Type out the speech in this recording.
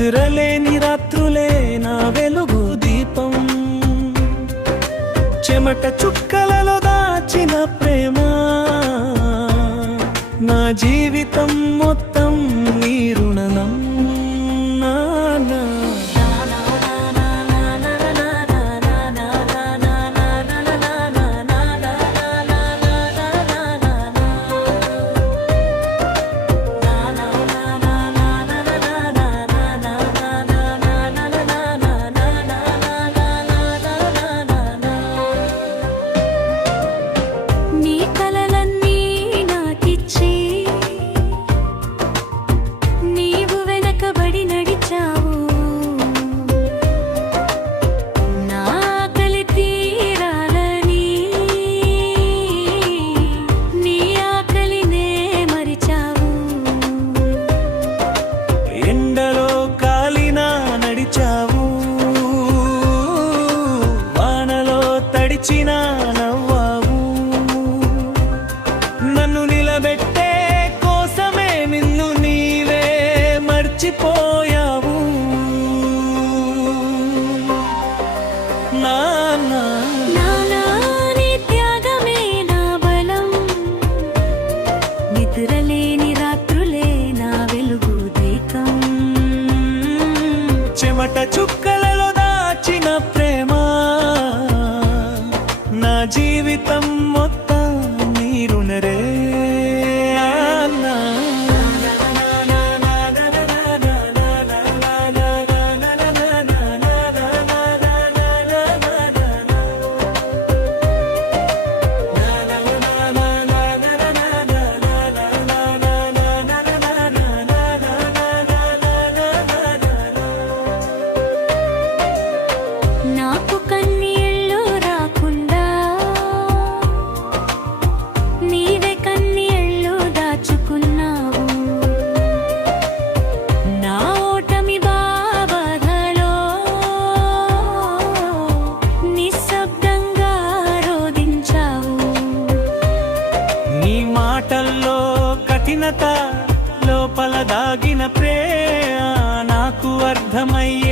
నిద్రలేని రాత్రులే నా వెలుగు దీపం, చెమట చుక్కలలో దాచిన ప్రేమ, నా జీవితం మొత్తం నీ రుణం. నవ్వావు నన్ను నిలబెట్టే కోసమే నిన్ను నీవే మర్చిపోయావు. నానా నీ త్యాగమే నా బలం, నిద్రలేని రాత్రులే నా వెలుగు దీపం, చెమట చుక్కలలో దాచిన ప్రేమ, నా జీవితం మొత్తం నీ రుణరే. నాకు కన్నీళ్ళు రాకుండా నీవే కన్నీళ్ళు దాచుకున్నావు, నా ఓటమి బాధలో నిశ్శబ్దంగా రోదించావు. నీ మాటల్లో కఠినత, లోపల దాగిన ప్రేమ నాకు అర్థమయ్యే